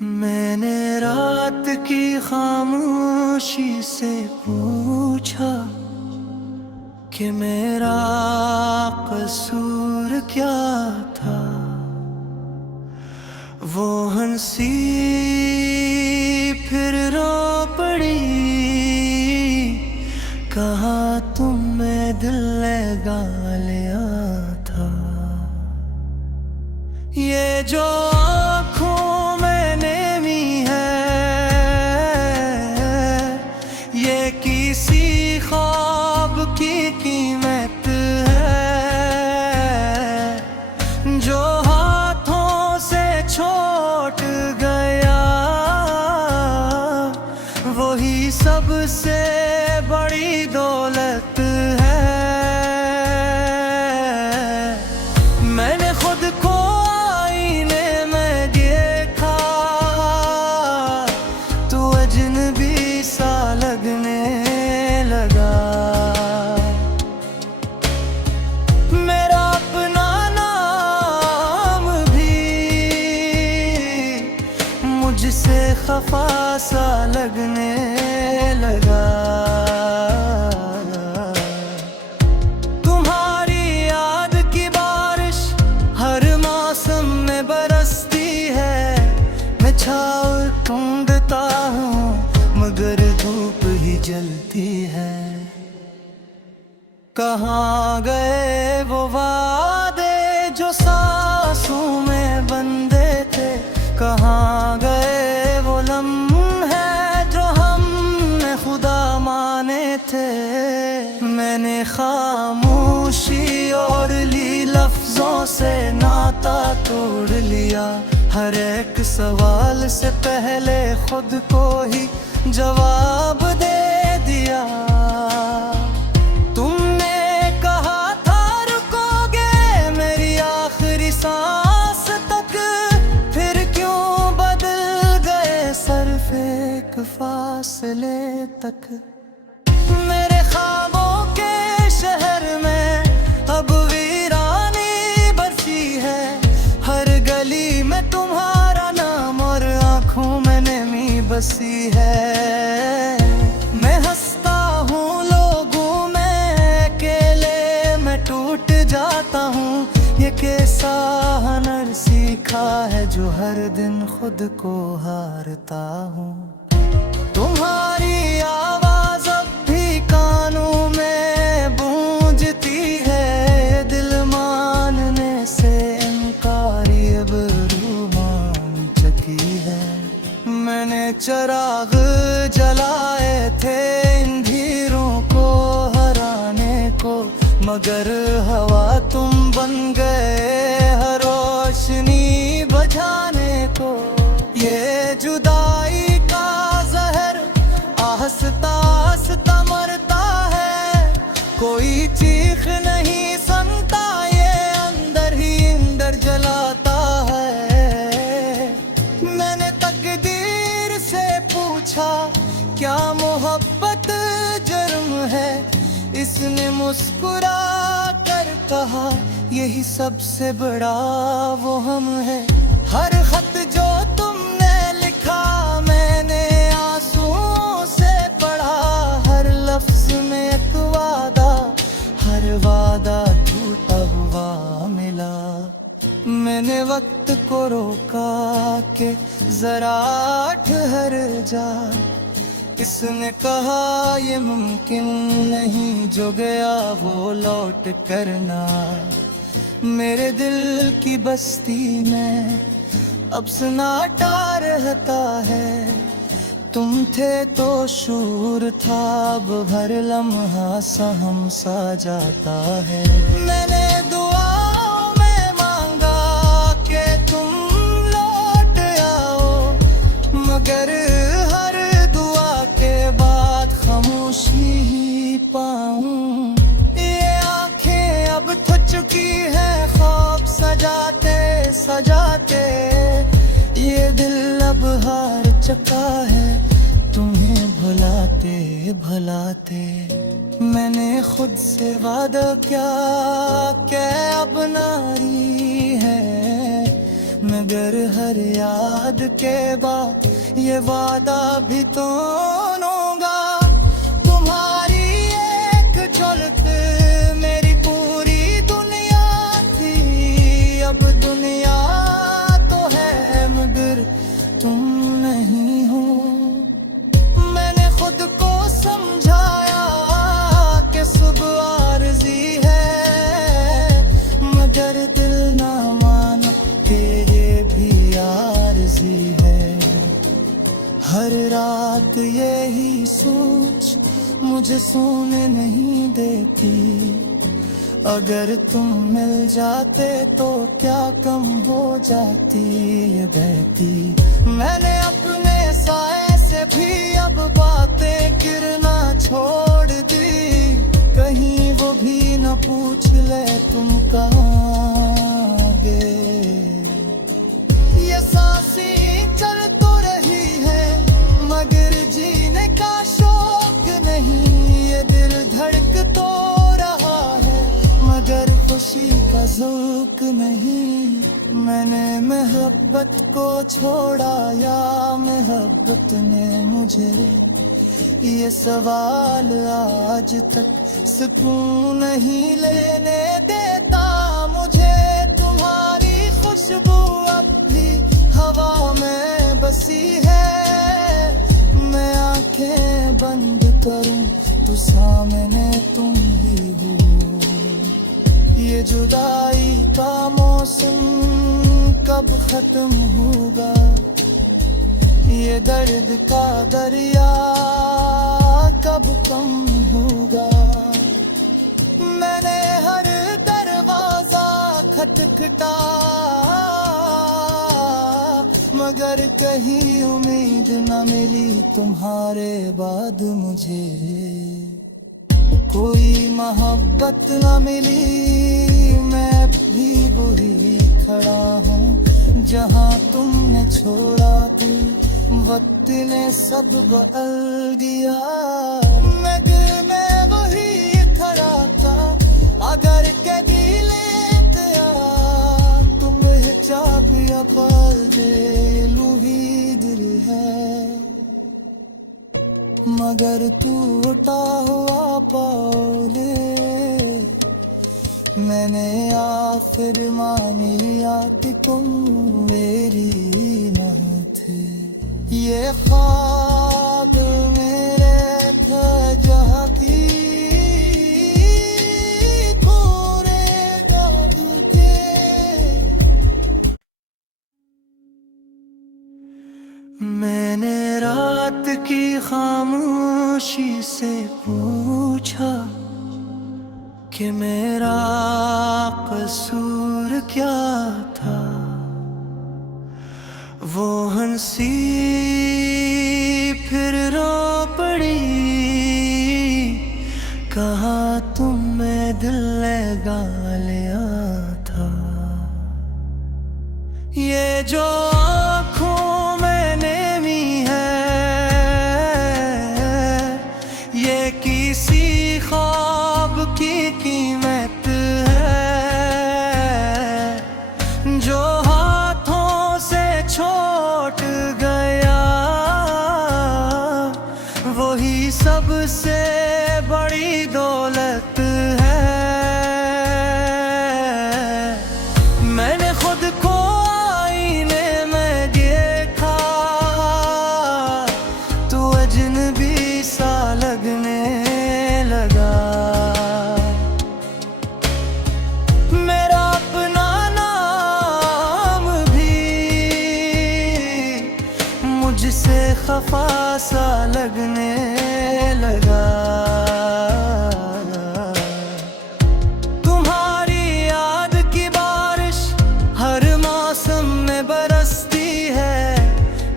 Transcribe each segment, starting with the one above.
मैंने रात की खामोशी से पूछा कि मेरा कसूर क्या था। वो हंसी फिर रो पड़ी, कहा तुमने दिल लगा लिया था। ये जो आँखों में नेमी है, ये किसी ख्वाब की कीमत है। जो हाथों से छूट गया, वही सबसे बड़ी दौलत है। मैंने खुद को आईने में देखा, तो अजनबी सा लगने लगा। मेरा अपना नाम भी मुझसे खफा सा लगने लगा। तुम्हारी याद की बारिश हर मौसम में बरसती है। मैं छाँव ढूंढता हूँ मगर धूप ही जलती है। कहाँ गए वो वादे जो सांसों में बंधे थे। कहाँ गए वो लम्हे जो हमने खुदा माने थे। मैंने खामोशी और ली लफ्जों से नाता तोड़ लिया। हर एक सवाल से पहले खुद को ही जवाब दे दिया। तुमने कहा था रुकोगे मेरी आखिरी सांस तक, फिर क्यों बदल गए सिर्फ एक फासले तक। मेरे ख्वाबों के शहर में अब वीरानी बसी है। हर गली में तुम्हारा नाम और आँखों में नमी बसी है। मैं हंसता हूँ लोगों में, अकेले में टूट जाता हूँ। ये कैसा हुनर सीखा है जो हर दिन खुद को हारता हूँ। तुम्हारी आवाज अब भी कानों में गूंजती है। दिल मानने से इनकारी अब रोमांचती है। मैंने चिराग जलाए थे इन धीरों को हराने को, मगर हवा तुम बन गए हर रोशनी बचाने को। ये जुदाई का जहर आहिस्ता आहिस्ता मरता है। कोई चीख नहीं सुनता, ये अंदर ही अंदर जलाता है। मैंने तकदीर से पूछा क्या मोहब्बत जुर्म है। इसने मुस्कुरा कर कहा यही सबसे बड़ा वो हम है। हर खत जो तुमने लिखा मैंने आंसुओं से पढ़ा। हर लफ्ज में एक वादा, हर वादा टूटा हुआ मिला। मैंने वक्त को रोका कि जरा ठहर जा। इसने कहा ये मुमकिन नहीं, जो गया वो लौट करना। मेरे दिल की बस्ती में अब सन्नाटा रहता है। तुम थे तो शूर था, अब हर लम्हा सहम सा जाता है। मैंने दुआओं में मांगा कि तुम लौट आओ, मगर हर दुआ के बाद खामोशी ही पाऊं। ये आंखें अब थक चुकी है ख्वाब सजाते सजाते। ये दिल अब हार चुका है तुम्हें भुलाते भुलाते। मैंने खुद से वादा क्या अब नारी है। मगर हर याद के बाद ये वादा भी तोड़ूंगा। तुम्हारी एक झलक मेरी पूरी दुनिया थी, अब दुनिया तो है मगर तुम नहीं हो। मैंने खुद को समझाया कि सुबह आरज़ी है, मगर दिल ना माना कि ये भी आरज़ी है। हर रात यही सोच मुझे सोने नहीं देती, अगर तुम मिल जाते तो क्या कम हो जाती ये बहती। मैंने अपने साए से भी अब बातें गिरना छोड़ दी, कहीं वो भी न पूछ ले तुम कहाँ गए। ये सांसें चल तो रही है मगर जीने का शौक नहीं, ये दिल धड़क तो रहा है मगर खुशी का ज़ौक़ नहीं। मैंने मोहब्बत को छोड़ा या मोहब्बत ने मुझे, ये सवाल आज तक सुकून नहीं लेने देता मुझे। तुम्हारी खुशबू अब भी हवा में बसी है, मैं आंखें बंद करूं तो सामने तुम ही हो। ये जुदाई का मौसम कब खत्म होगा, ये दर्द का दरिया कब कम होगा। मैंने हर दरवाजा खटखटा मगर कहीं उम्मीद न मिली तुम्हारे बाद मुझे। कोई मोहब्बत न मिली, मैं भी वही खड़ा हूँ जहाँ तुमने छोड़ा था। वक्त ने सब बदल दिया मगर मैं वही खड़ा था। अगर कभी लेते तुम चाबियां पाल दे लूही दिल है, मगर टूटा हुआ पाओले। मैंने आखिर मानी आती तुम मेरी नहीं थे। ये ख्वाब मेरे था जहाँ की थोड़े जादू के। मैंने रात की खामोशी से पूछा कि मेरा कसूर क्या था। वो हंसी फिर रो पड़ी, कहा तुम्हें दिल लगा लिया था। ये जो आँखों में नेमी है, ये किसी ख्वाब की कीमत है। जो हाथों से छूट गया वही सबसे बड़ी दौलत है। मैंने खुद को आईने में देखा तो अजनबी सा लगने लगा। मेरा अपना नाम भी मुझसे खफा सा लगने लगा। तुम्हारी याद की बारिश हर मौसम में बरसती है।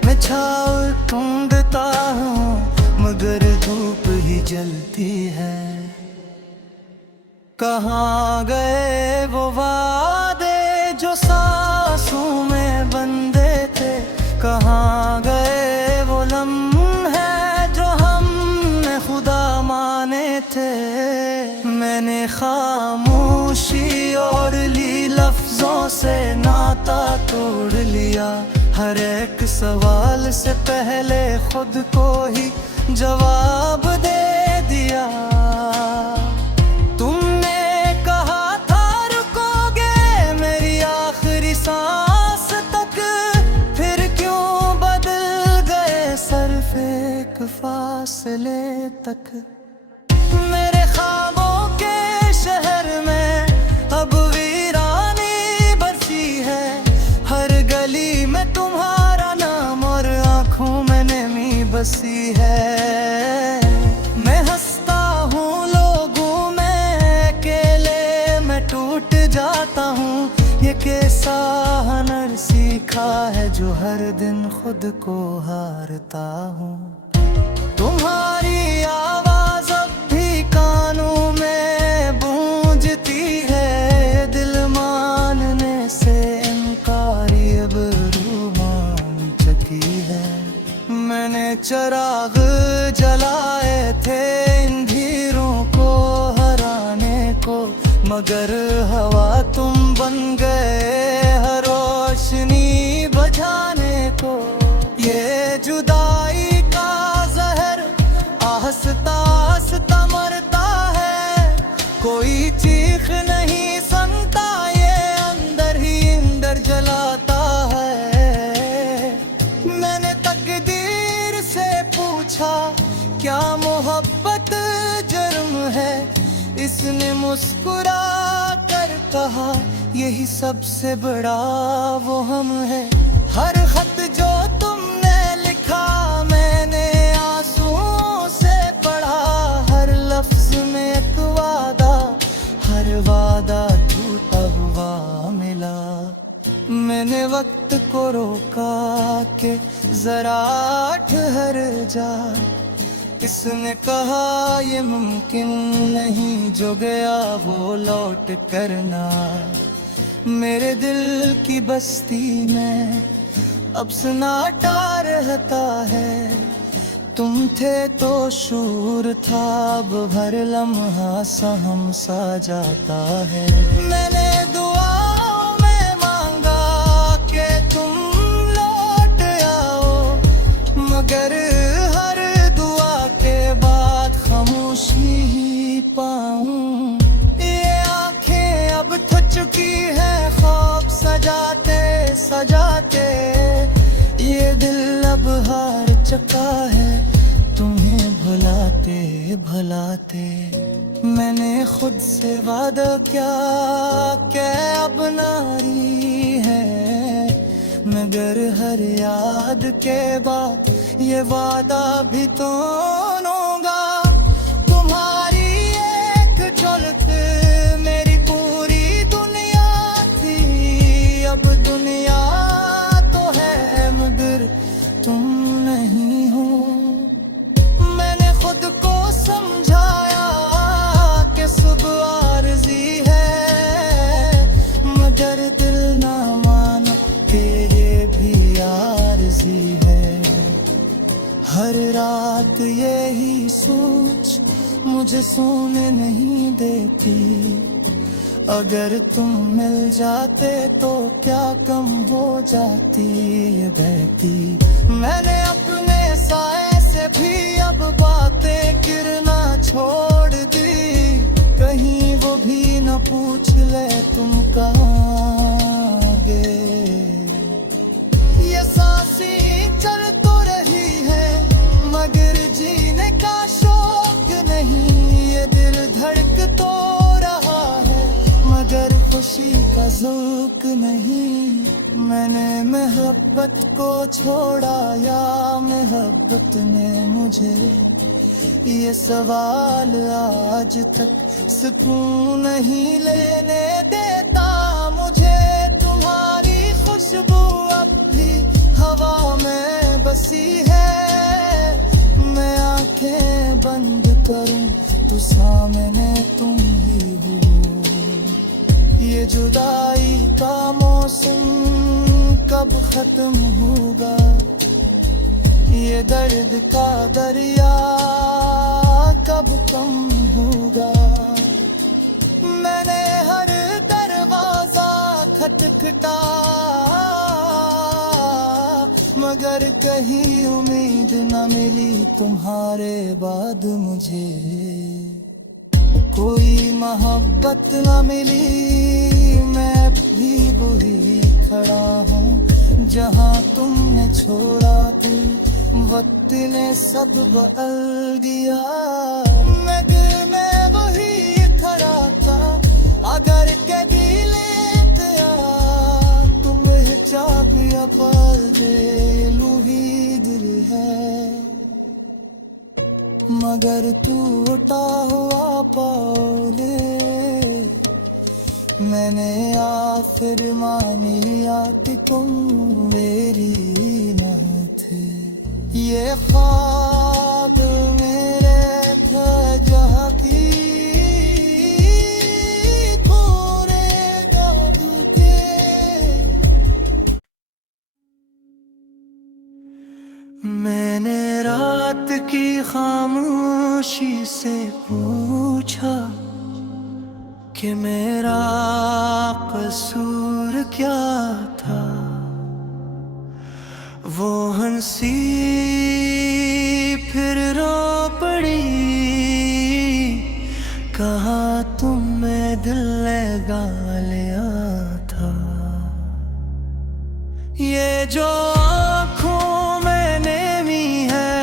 मैं छाँव ढूंढता हूँ मगर धूप ही जलती है। कहाँ गए वो वादे जो सांसों में बंधे थे। कहाँ गए वो लम्हे जो हमने खुदा माने थे। मैंने खामोशी और ली लफ्जों से नाता तोड़ लिया। हर एक सवाल से पहले खुद को ही जवाब दे दिया। तुमने कहा था रुकोगे मेरी आखिरी सांस तक, फिर क्यों बदल गए सिर्फ एक फासले तक। मेरे ख्वाबों के शहर में अब वीरानी बसी है। हर गली में तुम्हारा नाम और आंखों में नमी बसी है। मैं हंसता हूँ लोगों में, अकेले मैं टूट जाता हूँ। ये कैसा हुनर सीखा है जो हर दिन खुद को हारता हूँ। तुम्हारी आवाज अब भी कानों में गूंजती है। दिल मानने से इनकारी अब रोमांचती है। मैंने चिराग जलाए थे अंधेरों को हराने को, मगर हवा तुम बन गए हर रोशनी बचाने को। ये जुदाई का जहर आहिस्ता आहिस्ता मरता है। कोई चीख नहीं सुनता, ये अंदर ही अंदर जलाता है। मैंने तकदीर से पूछा क्या मोहब्बत जुर्म है। इसने मुस्कुरा कर कहा यही सबसे बड़ा वो हम है। हर खत जो तुमने लिखा मैंने आंसुओं से पढ़ा। हर लफ्ज में एक वादा, हर वादा टूटा हुआ मिला। मैंने वक्त को रोका कि जरा ठहर जा। इसने कहा ये मुमकिन नहीं, जो गया वो लौट करना। मेरे दिल की बस्ती में अब सन्नाटा रहता है। तुम थे तो शूर था, अब हर लम्हा सहम सा जाता है। मैंने दुआओं में मांगा कि तुम लौट आओ, मगर हर दुआ के बाद खामोशी ही पाऊं। ये आंखें अब थक चुकी है ख्वाब सजाते सजाते। ये दिल अब हार चुका है तुम्हें भुलाते भुलाते। मैंने खुद से वादा किया कि अब नारी है, मगर हर याद के बाद ये वादा भी तोड़ूंगा। तुम्हारी एक झलक मेरी पूरी दुनिया थी। अब दुनिया तो है मगर तुम नहीं हो। मैंने खुद को समझाया कि सुबह आरज़ी है, मगर दिल ना माना कि ये भी आरज़ी है। हर रात यही सोच मुझे सोने नहीं देती। अगर तुम मिल जाते तो क्या कम हो जाती ये बहती। मैंने अपने साए से भी अब बातें करना छोड़ दी। कहीं वो भी न पूछ ले तुम कहाँ गए। ये सांसें चल तो रही है मगर जीने का शौक नहीं। ये दिल धड़क तो रहा है मगर खुशी का ज़ौक़ नहीं। मैंने मोहब्बत को छोड़ा या मोहब्बत ने मुझे, ये सवाल आज तक सुकून नहीं लेने देता मुझे। तुम्हारी खुशबू अब भी हवा में बसी है। मैं आंखें बंद करूं तो सामने तुम ही हो। ये जुदाई का मौसम कब खत्म होगा। ये दर्द का दरिया कब कम होगा। मैंने हर दरवाजा खटखटाया मगर कहीं उम्मीद न मिली तुम्हारे बाद मुझे, कोई मोहब्बत न मिली। मैं भी वही खड़ा हूँ जहाँ तुमने छोड़ा थी, वक्त ने सब बदल दिया। मगर मैं वही खड़ा था अगर कभी लेते आ, तुम चाबियां पाल दे लूही दिल है, मगर टूटा हुआ पाओगे। मैंने आखिर मानिया कि तुम मेरी नहीं थे, ये ख्वाब मेरे था जहाँ की थोड़े जादू के। मैंने रात की खामोशी से पूछा कि मेरा कसूर क्या था। वो हंसी फिर रो पड़ी, कहा तुम्हें दिल लगा लिया था। ये जो आँखों में नेमी है,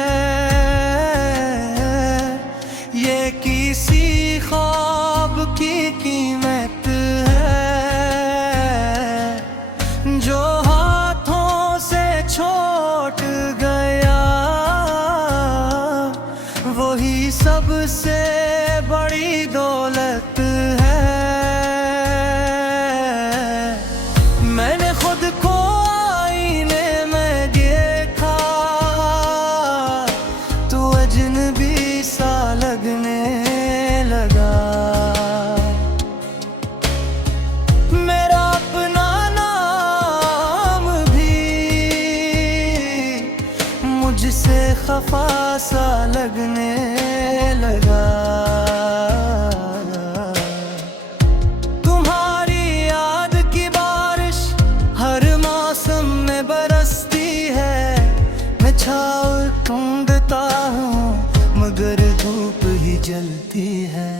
ये किसी ख्वाब की कीमत है। जो हाथों से छूट गया वही सबसे बड़ी दौलत है। मैंने खुद को आईने में देखा तो अजनबी सा लगने लगा। मेरा अपना नाम भी मुझसे खफा सा लगने लगा। तुम्हारी याद की बारिश हर मौसम में बरसती है। मैं छाँव ढूंढता हूँ मगर धूप ही जलती है।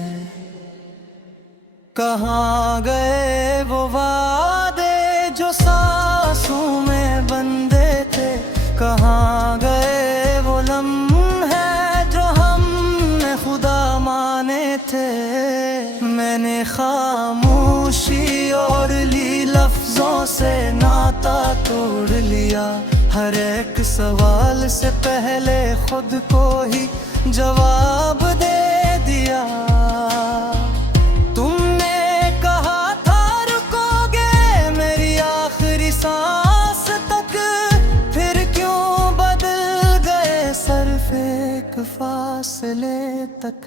कहाँ गए वो वादे जो सांसों में बंधे थे, कहाँ गए वो लम्हे जो हमने खुदा माने थे। मैंने खामोशी और ली लफ्जों से नाता तोड़ लिया। हर एक सवाल से पहले खुद को ही जवाब दे दिया। तुमने कहा था रुकोगे मेरी आखिरी सांस तक, फिर क्यों बदल गए सिर्फ एक फासले तक।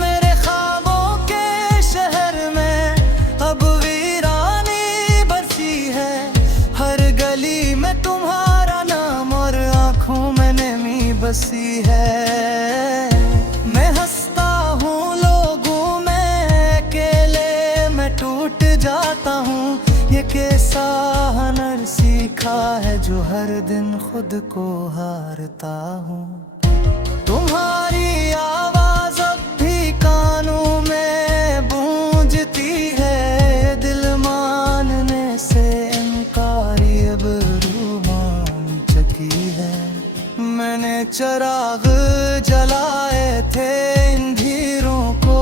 मेरे ख्वाबों के शहर में अब वीरानी बसी है। हर गली में तुम्हारा नाम और आँखों में नमी बसी है। मैं हंसता हूँ लोगों में अकेले मैं टूट जाता हूँ। ये कैसा हुनर सीखा है जो हर दिन खुद को हारता हूँ। तुम्हारी आवाज अब भी कानों में गूंजती है। दिल मानने से इनकारी अब रोमांचकी है। मैंने चराग जलाए थे इन धीरों को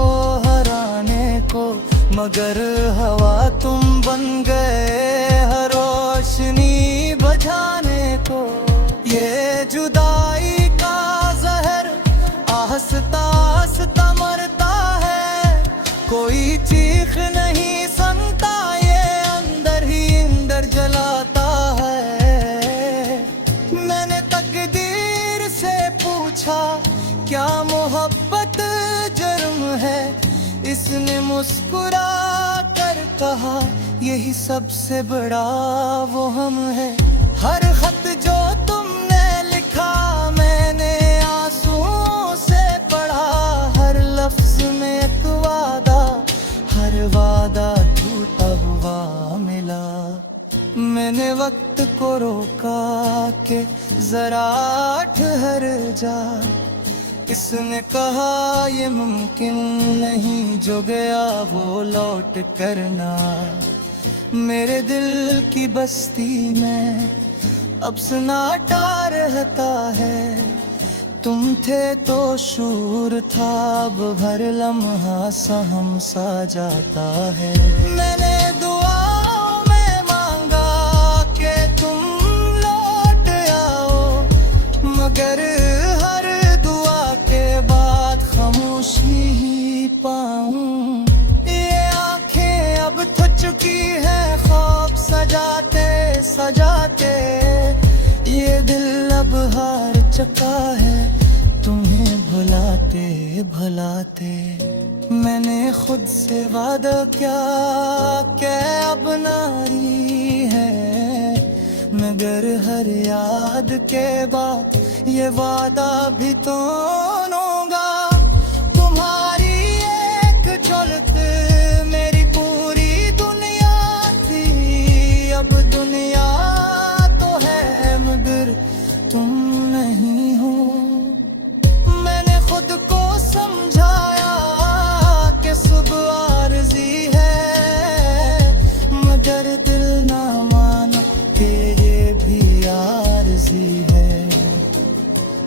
हराने को, मगर हवा तुम बन गए हर रोशनी बचाने को। ये जुदाई का जहर आहिस्ता आहिस्ता मरता है। कोई चीख नहीं सुनता, ये अंदर ही अंदर जलाता है। मैंने तकदीर से पूछा क्या मोहब्बत जुर्म है। इसने मुस्कुरा कर कहा यही सबसे बड़ा वो हम है। हर खत जो तुमने लिखा मैंने आंसुओं से पढ़ा। हर लफ्ज में एक वादा, हर वादा टूटा हुआ मिला। मैंने वक्त को रोका के जरा ठहर जा। किसने कहा ये मुमकिन नहीं, जो गया वो लौट करना। मेरे दिल की बस्ती में अब सन्नाटा रहता है। तुम थे तो शूर था, अब हर लम्हा सहम सा जाता है। मैंने दुआओं में मांगा कि तुम लौट आओ, मगर हर दुआ के बाद खामोशी ही पाऊं। ये आंखें अब थक चुकी है ख्वाब सजाते सजाते, ये दिल अब हार चुका है तुम्हें भुलाते भुलाते। मैंने खुद से वादा किया कि अब नारी है, मगर हर याद के बाद ये वादा भी तोड़ूंगा। तुम्हारी एक झलक मेरी पूरी दुनिया थी, अब दुनिया तो है मगर तुम नहीं हो। मैंने खुद को समझाया कि सुबह आरज़ी है, मगर दिल ना माना कि ये भी आरज़ी है।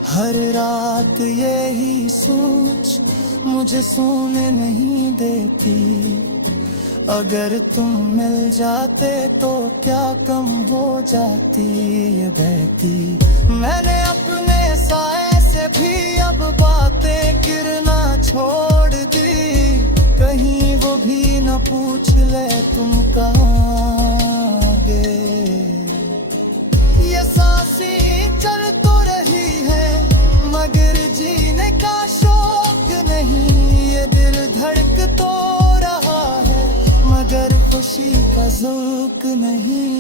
हर रात यही सोच मुझे सोने नहीं देती, अगर तुम मिल जाते तो क्या कम हो जाती ये बहती। मैंने अपने साए से भी अब बातें गिरना छोड़ दी, कहीं वो भी न पूछ ले तुम कहाँ गए। ये सांसें चल तो रही है मगर जीने का शौक नहीं, ये दिल धड़क तो रहा है मगर खुशी का ज़ौक़ नहीं।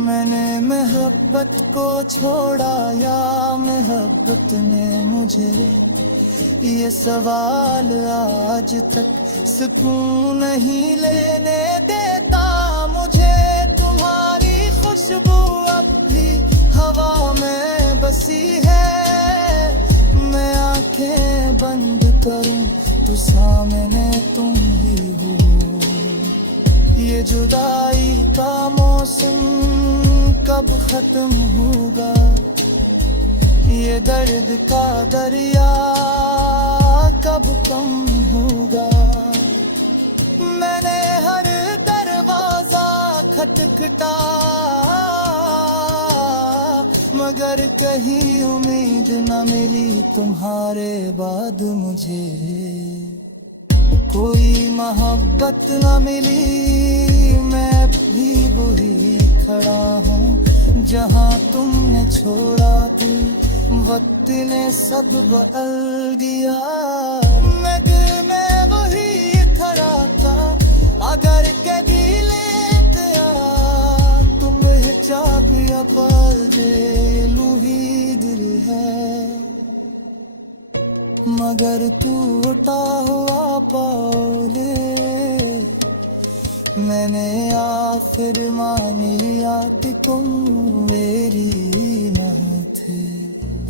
मैंने मोहब्बत को छोड़ा या मोहब्बत ने मुझे, ये सवाल आज तक सुकून नहीं लेने देता मुझे। तुम्हारी खुशबू अब भी हवा में बसी है, मैं आंखें बंद करूं तो सामने तुम ही हो। ये जुदाई का मौसम कब खत्म होगा, ये दर्द का दरिया कब कम होगा। मैंने हर दरवाजा खटखटा मगर कहीं उम्मीद न मिली तुम्हारे बाद मुझे। कोई मोहब्बत न मिली, मैं भी वही खड़ा हूँ जहाँ तुमने छोड़ा थी। वक्त ने सब बदल दिया मगर मैं वही खड़ा था। अगर कभी लेट आ तुम चाबियां पाल दे लूही दिल है, मगर टूटा हुआ पाले। मैंने आखिर मानी आप तुम मेरी नहीं थे।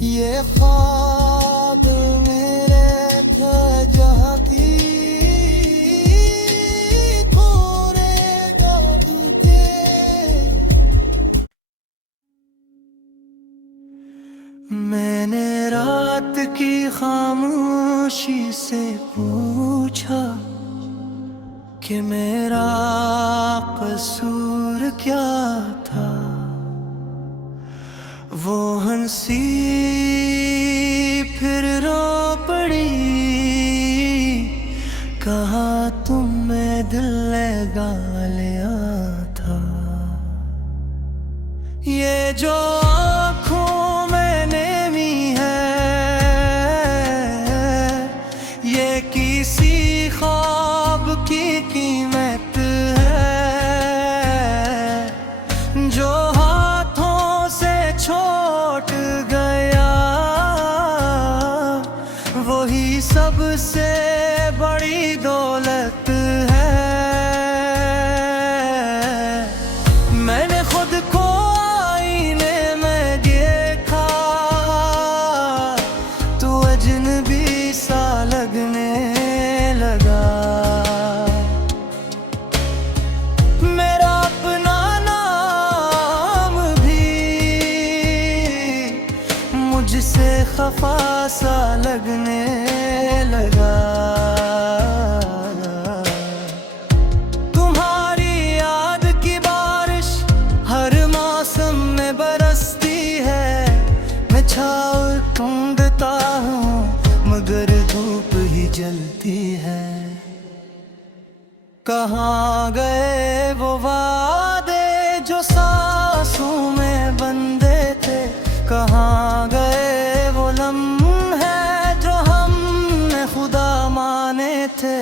ये ख्वाब मेरे था जहाँ की पूरे जादू के। मैंने रात की खामोशी से पूछा कि मेरा कसूर क्या था। वो हंसी फिर रो पड़ी, कहा तुम्हें दिल लगा लिया था। ये जो आँखों में नेमी है, ये किसी ख्वाब की कीमत है। जो हाथों से छूट गया वही सबसे बड़ी दौलत है। मैंने खुद को दफा सा लगने लगा। तुम्हारी याद की बारिश हर मौसम में बरसती है। मैं छाँव ढूंढता हूँ मगर धूप ही जलती है। कहाँ गए वो वादे जो सांसों में बंधे थे। कहाँ गए वो लम्हे जो हमने खुदा माने थे।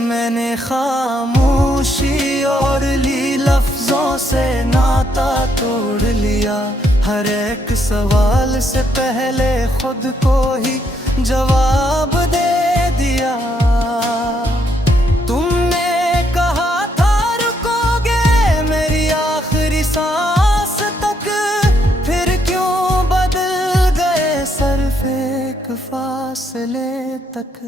मैंने खामोशी और ली लफ्जों से नाता तोड़ लिया। हर एक सवाल से पहले खुद को ही जवाब दे दिया। फासले तक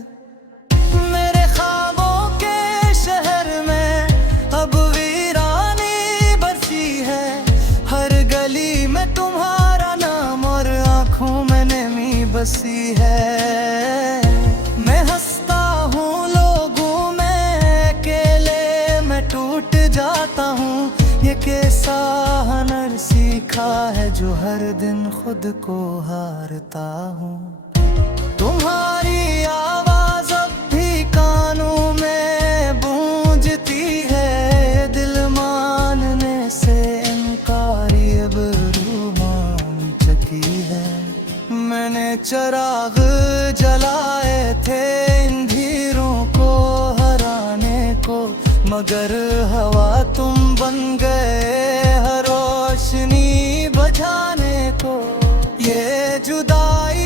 मेरे ख्वाबों के शहर में अब वीरानी बसी है। हर गली में तुम्हारा नाम और आँखों में नमी बसी है। मैं हंसता हूँ लोगों में अकेले मैं टूट जाता हूँ। ये कैसा हुनर सीखा है जो हर दिन खुद को हारता हूँ। तुम्हारी आवाज अब भी कानों में गूंजती है। दिल मानने से इनकारी अब रोमांचकी है। मैंने चराग जलाए थे इन धीरों को हराने को, मगर हवा तुम बन गए हर रोशनी बचाने को। ये जुदाई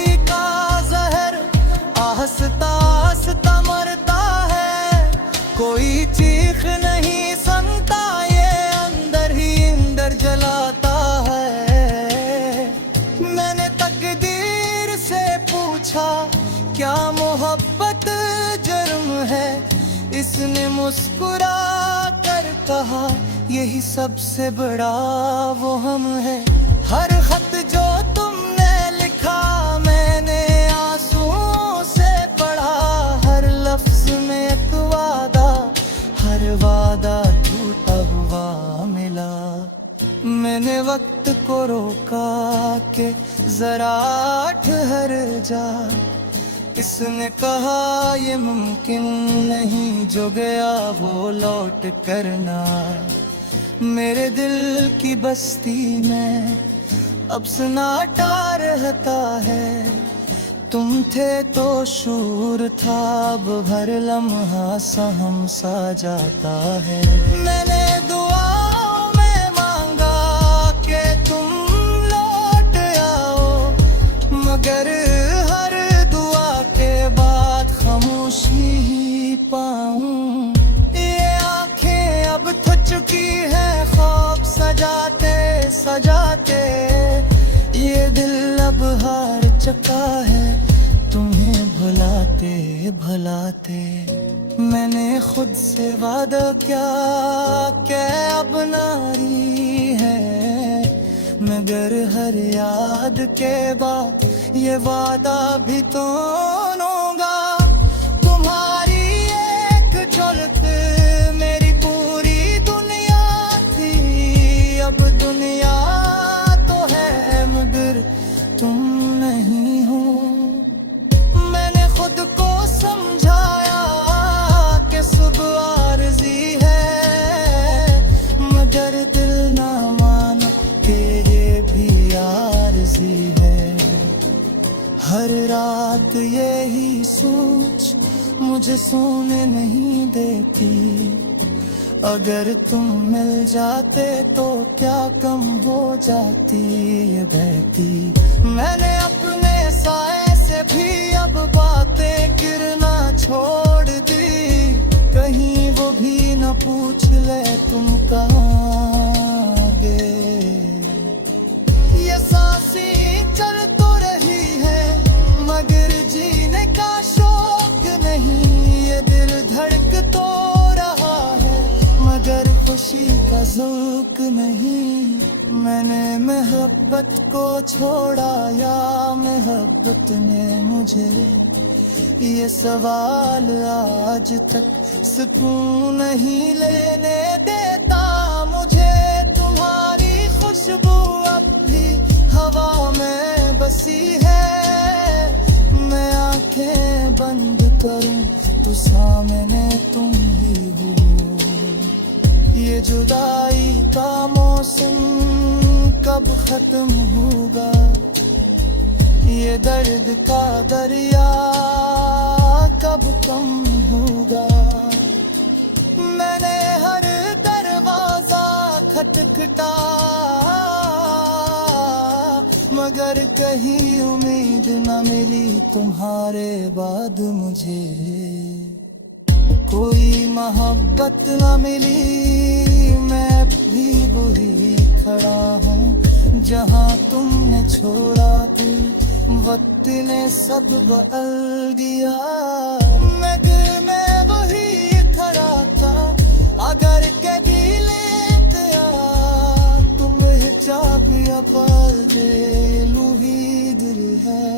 हंसता हंसता मरता है। कोई चीख नहीं सुनता ये अंदर ही अंदर जलाता है। मैंने तकदीर से पूछा क्या मोहब्बत जुर्म है। इसने मुस्कुरा कर कहा यही सबसे बड़ा वो हम है। हर खत जो तुमने लिखा मैंने आंसुओं से पढ़ा। हर लफ्ज में एक वादा, हर वादा टूटा हुआ मिला। मैंने वक्त को रोका के जरा ठहर जा। इसने कहा ये मुमकिन नहीं जो गया वो लौट करना। मेरे दिल की बस्ती में अब सन्नाटा रहता है। तुम थे तो शूर था अब हर लम्हा सहम सा जाता है। मैंने दुआओं में मांगा कि तुम लौट आओ, मगर हर दुआ के बाद खामोशी ही पाऊं। ये आंखें अब थक चुकी है ख्वाब सजाते सजाते। ये दिल अब हार चुका है तुम्हें भुलाते भुलाते। मैंने खुद से वादा क्या कि अब नारी है, मगर हर याद के बाद ये वादा भी तोड़ूंगा। तुम्हारी एक झलक मेरी पूरी दुनिया थी। अब दुनिया तो है मगर तुम नहीं हो। मैंने खुद को समझाया कि सुबह आरज़ी है, मगर दिल ना माना कि ये भी आरज़ी है। हर रात यही सोच मुझे सोने नहीं देती। अगर तुम मिल जाते तो क्या कम हो जाती ये बहती। मैंने अपने साए से भी अब बातें गिरना छोड़ दी। कहीं वो भी न पूछ ले तुम कहाँ गए। ये सांसी चल तो रही है मगर जीने का शौक नहीं। ये दिल धड़क तो रहा है मगर खुशी का ज़ौक़ नहीं। मैंने मोहब्बत को छोड़ा या मोहब्बत ने मुझे, ये सवाल आज तक सुकून नहीं लेने देता मुझे। तुम्हारी खुशबू अब भी हवा में बसी है, मैं आंखें बंद करूं तो सामने तुम ही हो। ये जुदाई का मौसम कब खत्म होगा, ये दर्द का दरिया कब कम होगा। मैंने हर दरवाजा खटखटा, मगर कहीं उम्मीद न मिली तुम्हारे बाद मुझे। कोई मोहब्बत न मिली, मैं भी वही खड़ा हूँ जहाँ तुमने छोड़ा था। वक्त ने सब बदल दिया, मगर मैं वही खड़ा था। अगर कभी लेट आया तुम चाप या पाल दे लूही दिल है,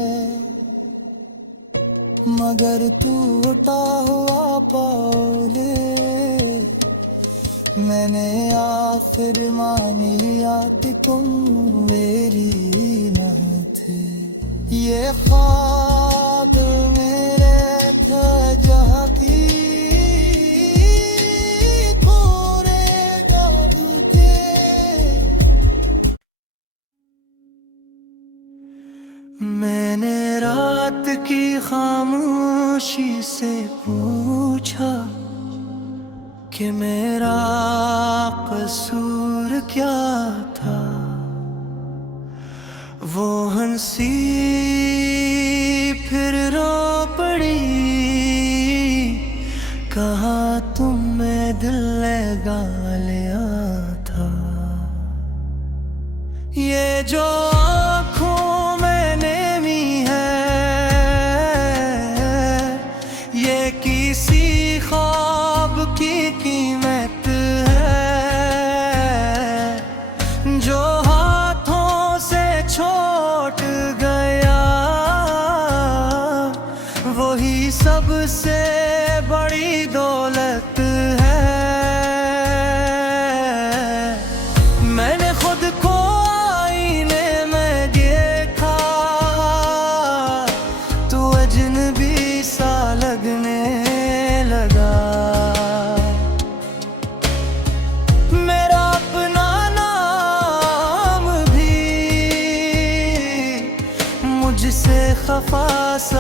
मगर टूटा हुआ पाले। मैंने आखिर मानी आती तुम मेरी नहीं थे। ये ख्वाब मेरे था जहाँ की पूरे जादू थे। मैंने रात की खामोशी से पूछा कि मेरा कसूर क्या था। वो हंसी फिर रो पड़ी, कहा तुम्हें दिल लगा लिया था। ये जो आँखों में नेमी है, ये किसी ख्वाब की कीमत है। जो हाथों से छूट गया वही सबसे बड़ी दौलत है। मैंने खुद को आईने में देखा तो अजनबी सा लगने लगा। मेरा अपना नाम भी मुझसे खफा सा